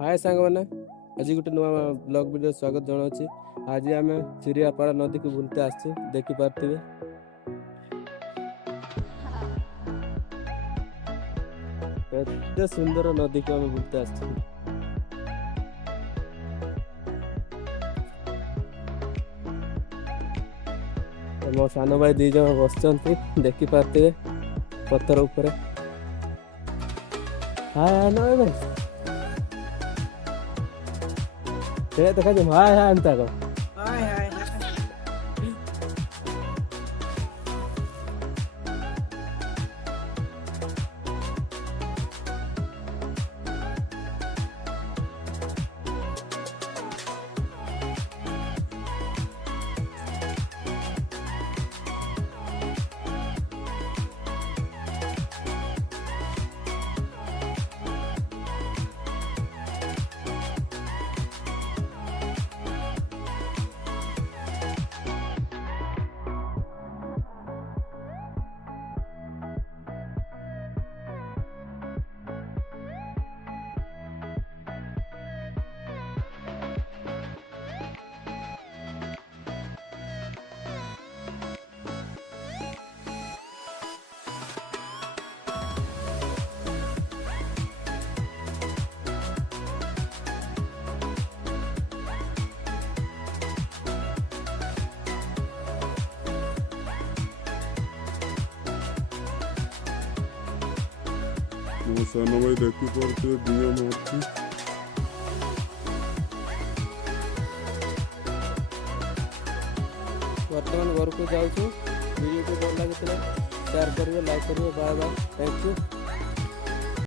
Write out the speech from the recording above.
हाय सांग मैंने आज गोटे नुआ ब्लॉग वीडियो स्वागत जनावि। आज आम चिड़ियापाड़ा नदी को बुलते आसचे देखी पारे। एते सुंदर नदी को आम बुलते आसचे। मो सान भाई दी जन बस देखी पारे पत्थर उपर। हाय हाय भाई देखा हाय हाय एमता को हाय हाय ମୋ ସାନ ଭାଇ ଦେଖିପାରୁଥିବେ ଦିଅ ମାରୁଛି। वर्तमान घर को जाऊँ। वीडियो को भल लगे शेयर करेंगे, लाइक करेंगे। Bye bye, thank you.